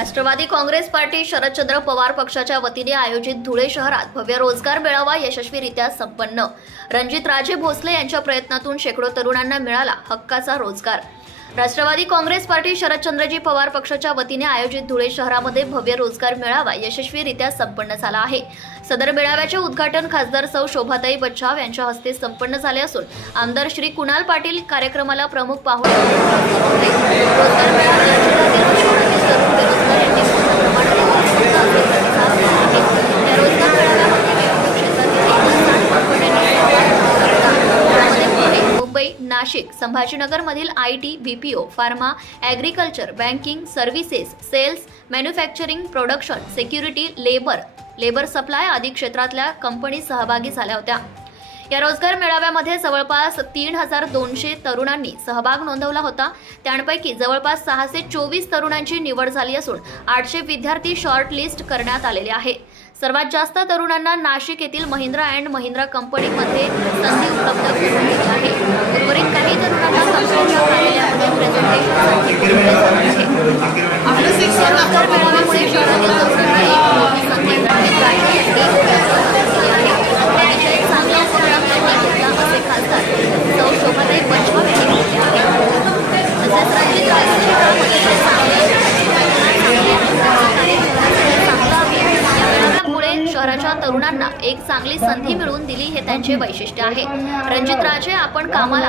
Rashtrawadi Congress party Sharadchandra Pawar पक्षाच्या वतीने आयोजित धुळे शहरात भव्य रोजगार मेळावा यशस्वीरित्या संपन्न. रणजित राजे भोसले यांच्या प्रयत्नातून शेकडो तरुणांना मिळाला हक्काचा रोजगार. राष्ट्रवादी काँग्रेस पार्टी शरदचंद्रजी पवार पक्षाच्या वतीने आयोजित धुळे शहरामध्ये भव्य रोजगार मेळावा यशस्वीरित्या संपन्न झाला आहे. सदर मेळाव्याचे उद्घाटन खासदार सौ शोभाताई बच्छाव यांच्या हस्ते संपन्न झाले असून आमदार श्री कुणाल पाटील कार्यक्रमाला प्रमुख पाहुणे म्हणून उपस्थित होते. रोजगार मेळाव्याच्या शहरातील तरुण बेरोजगार यांनी मोठ्या प्रमाणात उत्स्फूर्त असे प्रतिसाद दिला आहे. या रोजगार मेळाव्यामध्ये वेगवेगळ्या क्षेत्रातील एक हजार कंपन्यांनी सहभाग नोंदवला. यामध्ये Pune, Mumbai Nashik संभाजीनगरमधील I T BPO pharma agriculture banking services sales manufacturing production security labour labour supply आदी क्षेत्रातल्या कंपनी सहभागी झाल्या होत्या. या रोजगार मेळाव्यामध्ये जवळपास तीन हजार दोनशे तरुणांनी सहभाग नोंदवला होता. त्यांपैकी जवळपास सहाशे चोवीस तरुणांची निवड झाली असून आठशे विद्यार्थी शॉर्टलिस्ट करण्यात आलेले आहे. सर्वात जास्त तरुणांना नाशिक येथील महिंद्रा अँड महिंद्रा कंपनीमध्ये संधी उपलब्ध करून दिली आहे. उर्वरित काही तरुणांना कंपनीच्या कार्यालयामध्ये प्रेझेंटेशनसाठी बोलवले जाणार आहे या रोजगार मेळाव्यामुळे शहरातील तरुणांना एक मोठी संधी रणजित राजे यांनी प्रस्थापित केली आहे अतिशय चांगला प्रोग्राम त्यांनी घेतला असे खासदार सौ शोभाताई बच्छाव यांनी म्हटले आहे तसेच रणजित राजेंचे काम अतिशय चांगले यामुळे शहराच्या तरुणांना एक चांगली संधी मिळवून दिली हे त्यांचे वैशिष्ट्य आहे. रणजित राजे आपण कामाला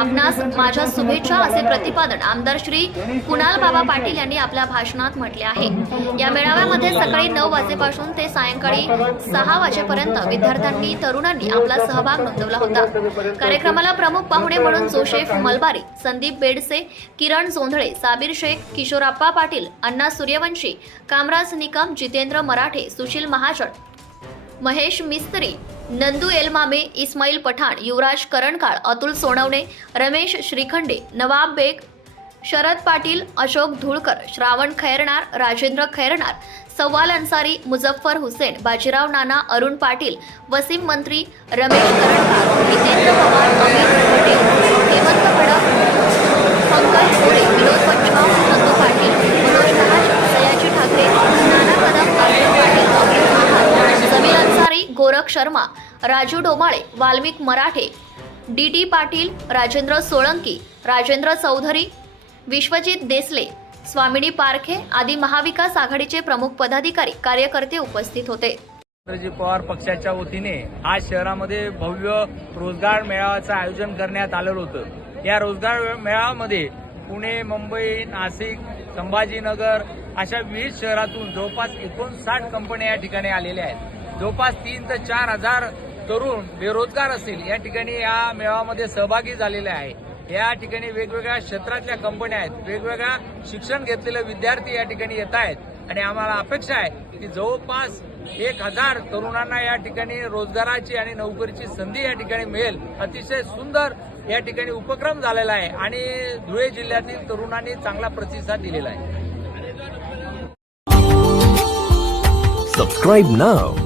आपणास माझ्या शुभेच्छा असे प्रतिपादन आमदार श्री कुणाल बाबा पाटील यांनी आपल्या भाषणात म्हटले आहे. या मेळाव्यामध्ये सकाळी नऊ वाजेपासून ते सायंकाळी सहा वाजेपर्यंत विद्यार्थ्यांनी तरुणांनी आपला सहभाग नोंदवला होता. कार्यक्रमाला प्रमुख पाहुणे म्हणून Joseph Malbari Sandeep Bedse Kiran Jondhale Sabir Shaikh Kishorappa Patil Anna Suryavanshi Kamraj Nikam Jitendra Marathe Sushil Mahajan Mahesh Mistry Nandu Elmame Ismail Pathan Yuvraj Karankal Atul Sonawane Ramesh Shrikhande Nawab Beg Sharad Patil Ashok Dhulkar Shravan Khairnar Rajendra Khairnar Sawwal Ansari Muzaffar Hussain Bajirao Nana Arun Patil Wasim Mantri Ramesh Karankar Jitendra Pawar Amit Patel Hemant Phadak Pankaj Gore Vinod Bachhav Nandu Patil Manoj Mahajan Sayaji Thackeray Nana Kadam Arjun Patil Amit Mahal Jamil Ansari Gorakh Sharma Raju Domale Valmik Marathe D T Patil Rajendra Solanki Rajendra Chaudhari Vishwajit Desale Swamini Parkhe आदी महाविकास आघाडीचे प्रमुख पदाधिकारी कार्यकर्ते उपस्थित होते. शरदजी पवार पक्षाच्या वतीने आज शहरामध्ये भव्य रोजगार मेळाव्याचं आयोजन करण्यात आलेलं होतं. या रोजगार मेळाव्यामध्ये पुणे मुंबई नाशिक संभाजीनगर अशा विविध शहरातून जवळपास एकोणसाठ कंपन्या या ठिकाणी आलेल्या आहेत. जवळपास तीन ते चार हजार तरुण बेरोजगार असतील. या ठिकाणी या मेळाव्यामध्ये सहभागी झालेले आहे. या ठिकाणी वेगवेगळ्या क्षेत्रातल्या कंपन्या आहेत. वेगवेगळ्या शिक्षण घेतलेले विद्यार्थी या ठिकाणी येत आहेत. आणि आम्हाला अपेक्षा आहे की जवळपास एक हजार तरुणांना या ठिकाणी रोजगाराची आणि नोकरीची संधी या ठिकाणी मिळेल. अतिशय सुंदर या ठिकाणी उपक्रम झालेला आहे आणि धुळे जिल्ह्यातील तरुणांनी चांगला प्रतिसाद दिलेला आहे. Subscribe now